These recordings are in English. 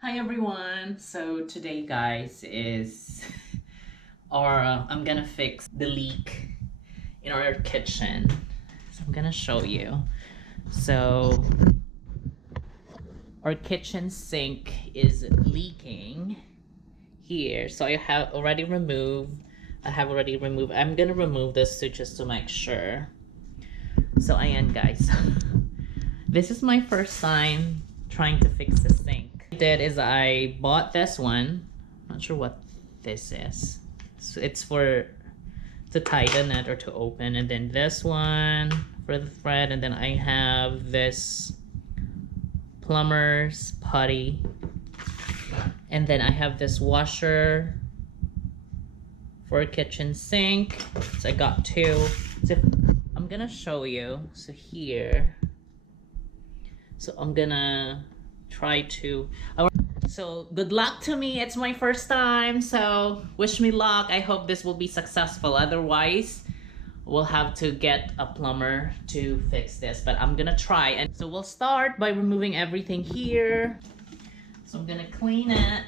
Hi everyone. So today, guys, is our I'm gonna fix the leak in our kitchen. So I'm gonna show you. So our kitchen sink is leaking here. So I have already removed. I'm gonna remove this to just to make sure. So ayan, guys. This is my first time trying to fix the sink. What I did is I bought this one. Not sure what this is. So it's for to tighten it or to open, and then this one for the thread, and then I have this plumber's putty, and then I have this washer for a kitchen sink. So I got two. So I'm gonna show you. So here. So I'm gonna try to. So good luck to me. It's my first time. So wish me luck. I hope this will be successful. Otherwise, we'll have to get a plumber to fix this. But I'm gonna try. And so we'll start by removing everything here. So I'm gonna clean it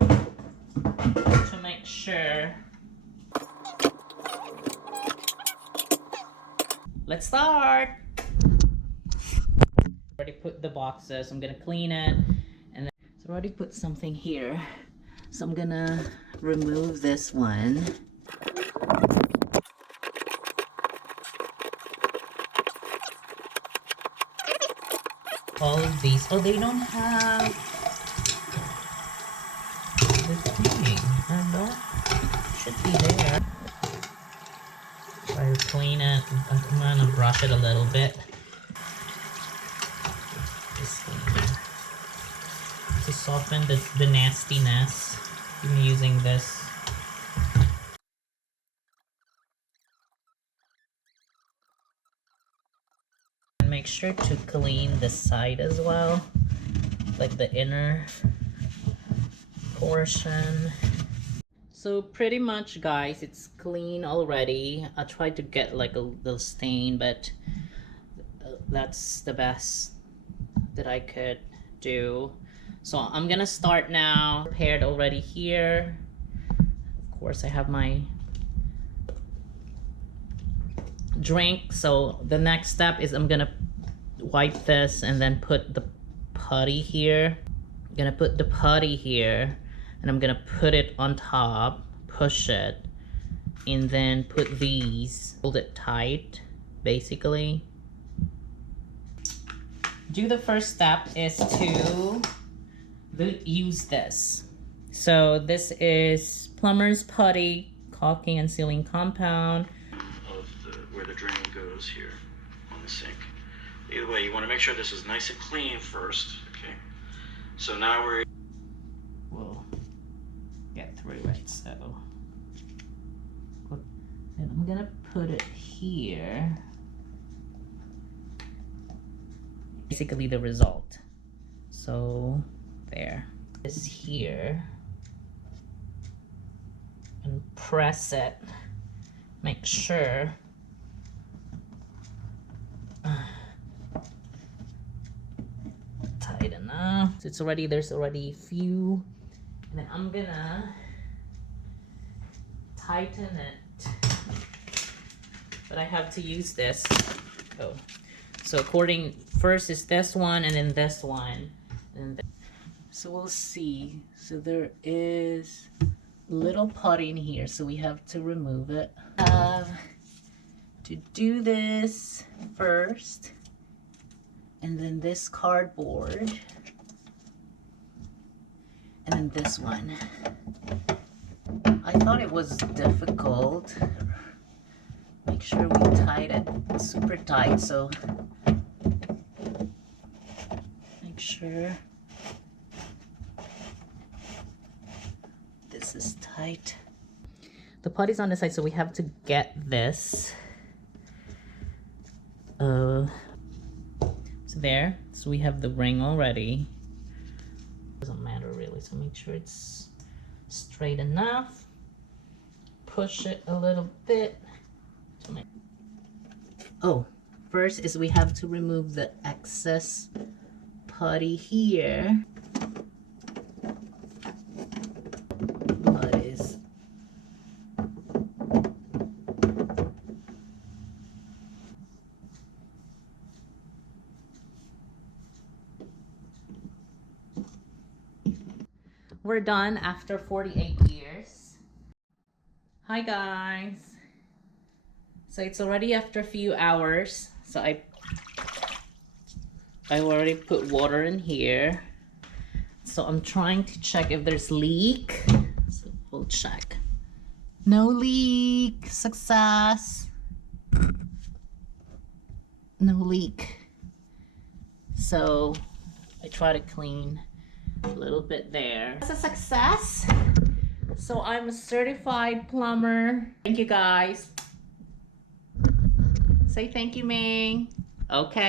to make sure. Let's start. Already put the boxes. I'm gonna clean it, and then so I already put something here. So I'm gonna remove this one. All of these. Oh, they don't have the thing. I don't. Should be there. Try to clean it. I'm gonna brush it a little bit. To soften the nastiness. I'm using this. And make sure to clean the side as well, like the inner portion. So pretty much, guys, it's clean already. I tried to get like a little stain, but that's the best that I could do. So I'm gonna start now. Prepared already here. Of course, I have my drink. So the next step is I'm gonna wipe this and then put the putty here. I'm gonna put the putty here, and I'm gonna put it on top, push it, and then put these, hold it tight, basically. The first step is to use this. So this is plumber's putty, caulking and sealing compound. Where the drain goes here on the sink. Either way, you want to make sure this is nice and clean first, okay? So now We'll get through it, so. And I'm gonna put it here. Basically the result. So there. This here. And press it. Make sure. Tight enough. So it's already, there's already a few. And then I'm gonna tighten it. But I have to use this. Oh. So first is this one, and then this one. And then so we'll see. So there is a little putty in here, so we have to remove it. To do this first, and then this cardboard, and then this one. I thought it was difficult. Make sure we tied it super tight, so make sure this is tight. The putty's on the side, so we have to get this. So there. So we have the ring already. Doesn't matter really, so make sure it's straight enough. Push it a little bit. Oh, first is we have to remove the excess putty here. we're done after 48 years. Hi guys. So it's already after a few hours. So I already put water in here. So I'm trying to check if there's leak. So we'll check. No leak. Success. No leak. So I try to clean a little bit there. That's a success. So I'm a certified plumber. Thank you guys. Say thank you, Ming. Okay.